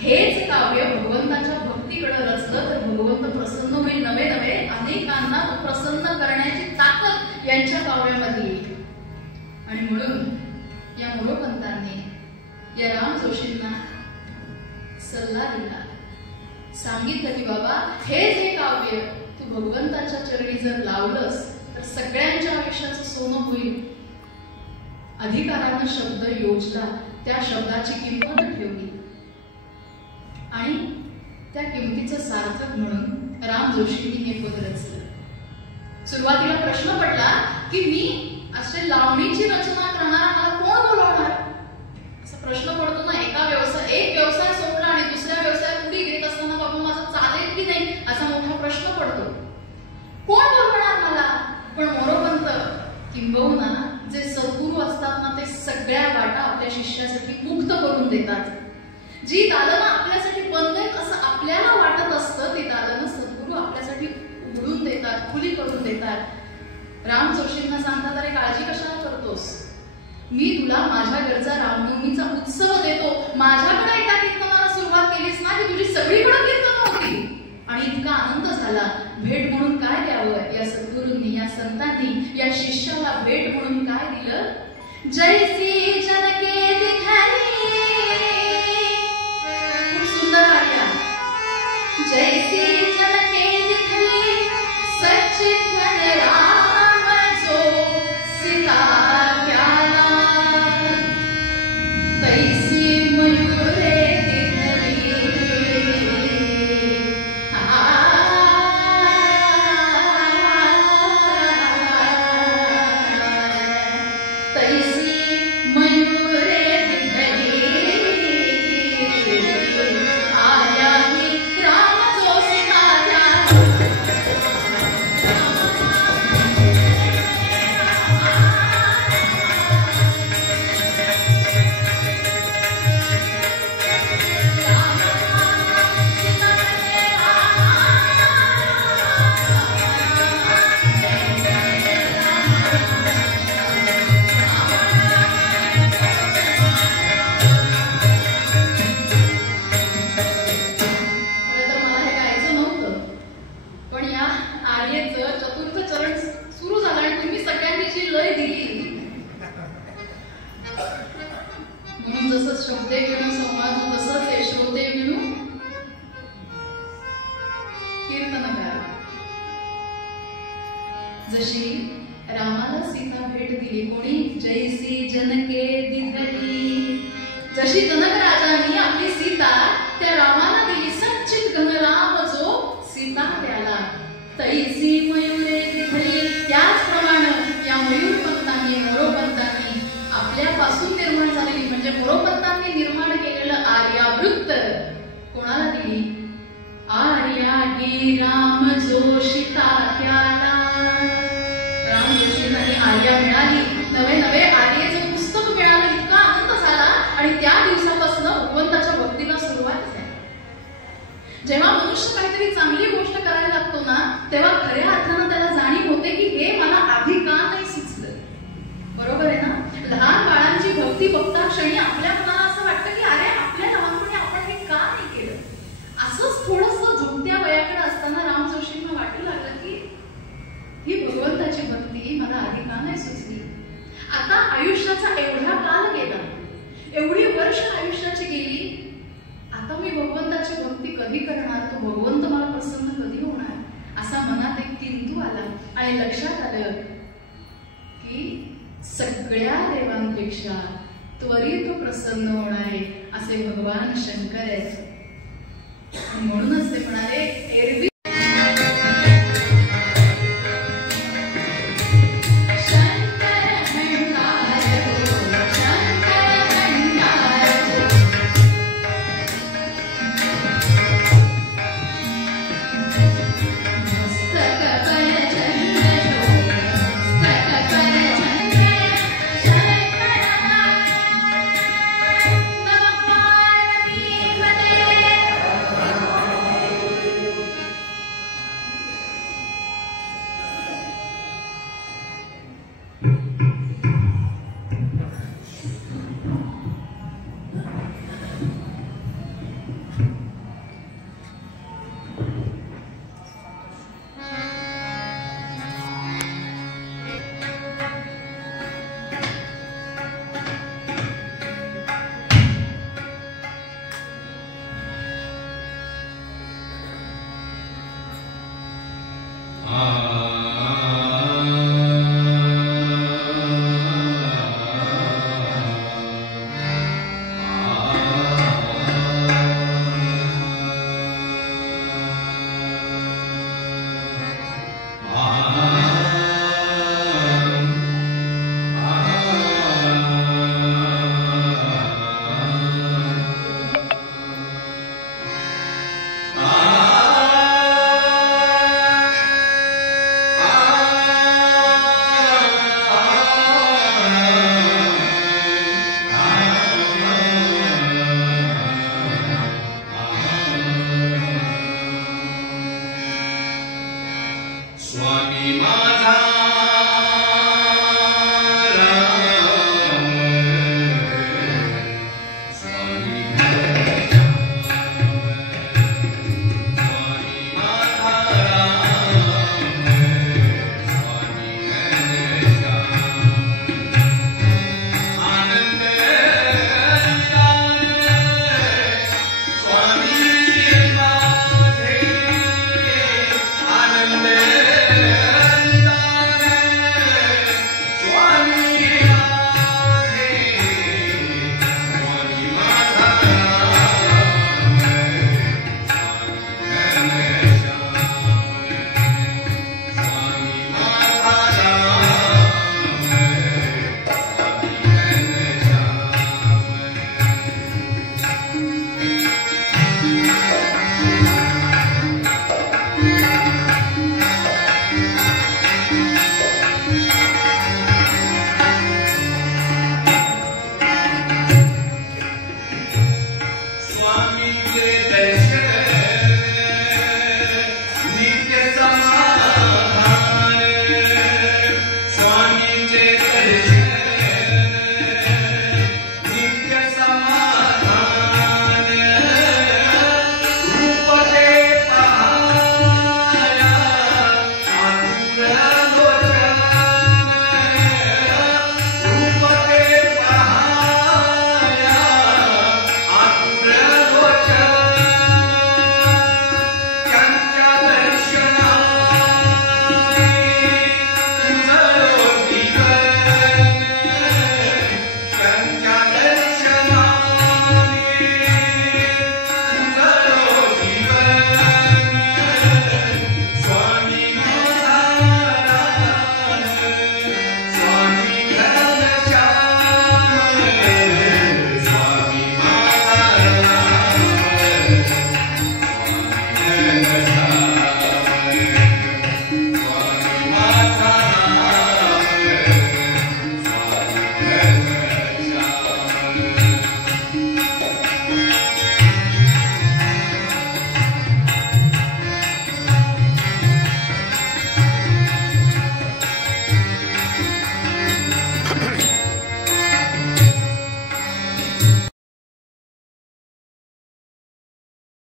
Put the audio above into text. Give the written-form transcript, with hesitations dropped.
हेच काव्य भगवंताच्या भक्तीकडे रचलं तर भगवंत प्रसन्न होईल. नवे नवे अनेकांना प्रसन्न करण्याची ताकद यांच्या काव्यामध्ये येईल. आणि म्हणून या मोरोपंतांनी या राम जोशींना सल्ला दिला, सांगितलं की बाबा हे जे काव्य तू भगवंताच्या चरणी जर लावलंस तर सगळ्यांच्या आयुष्याचं सोनं होईल. अधिकारानं शब्द योजला, त्या शब्दाची किंमत ठेवली आणि त्या किमतीचं सार्थक म्हणून राम जोशींनी हे पद रचलं. सुरुवातीला प्रश्न पडला की मी असे लावणीची रचना करणारा मला कोण बोलवणार, असा प्रश्न पडतो ना. एक व्यवसाय सोडला आणि दुसऱ्या व्यवसायात उडी घेत असताना बाबा माझं चालेल की नाही असा मोठा प्रश्न पडतो. कोण बोलवणार मला? पण मोरोपंत किंबहुना जे सद्गुरू असतात ना ते सगळ्या वाटा आपल्या शिष्यासाठी मुक्त करून देतात. जी दालनं आपल्यासाठी बंद आहेत असं आपल्याला वाटत असतं ती दालनं सद्गुरू आपल्यासाठी उघडून देतात, खुली करून देतात. राम जोशींना सांगतात, अरे काळजी कशाला करतोस, मी तुला माझ्या घरचा रामनवमीचा उत्सव देतो. माझ्याकडे एका कीर्तनाला सुरुवात केलीस ना की तुझी सगळीकडे कीर्तन होती. आणि इतका आनंद झाला. भेट म्हणून काय द्यावं या सद्गुरूंनी, या संतांनी या शिष्याला भेट म्हणून काय दिलं? जैसी जनके दिखाई, खूप सुंदर आज्ञा. जैसी जनके दिखाई सच्चित घन राम जो सीता प्याला, तैसी मयूरे जशी रामाला सीता भेट दिली कोणी? जैसी जनके दिधली. जशी जनक राजांनी आपली सीता त्या रामाला दिली, सच्चित घन राम जो सीता त्याला, तैसी मयूरे दिधली. त्याचप्रमाणे या मयूरपंतांनी मोरोपंतांनी आपल्यापासून निर्माण झालेली म्हणजे मोरोपंतांनी निर्माण केलेलं आर्यावृत्त कोणाला दिली? आर्या गे राम जो सीता त्याला. राम जोशींना आर्या मिळाली, नवे नवे आर्येचं पुस्तक मिळालं. इतका आनंद झाला आणि त्या दिवसापासून भगवंताच्या भक्तीला सुरुवात झाली. जेव्हा मनुष्य काहीतरी चांगली गोष्ट करायला लागतो ना तेव्हा खऱ्या अर्थानं त्याला जाणीव होते की हे मला आधी का नाही सुचलं. बरोबर आहे ना? लहान बाळांची भक्ती बघता क्षणी आपल्या मनाला असं वाटतं की अरे आपल्या लहानपणी आपण हे का नाही केलं. असंच थोडंसं झुकत्या वयाकडे असताना राम जोशींना वाटू लागलं की ही भगवंताची भक्ती मला आधी का नाही सुचली. आता आयुष्याचा एवढा काल गेला, एवढी वर्ष आयुष्याची गेली, आता मी भगवंताची भक्ती कधी करणार, तो भगवंत मला प्रसन्न कधी होणार असा मनात एक किंतु आला. आणि लक्षात आलं की सगळ्या देवांपेक्षा त्वरित प्रसन्न होणारे असे भगवान शंकर आहेत. म्हणूनच ते म्हणाले, एरवी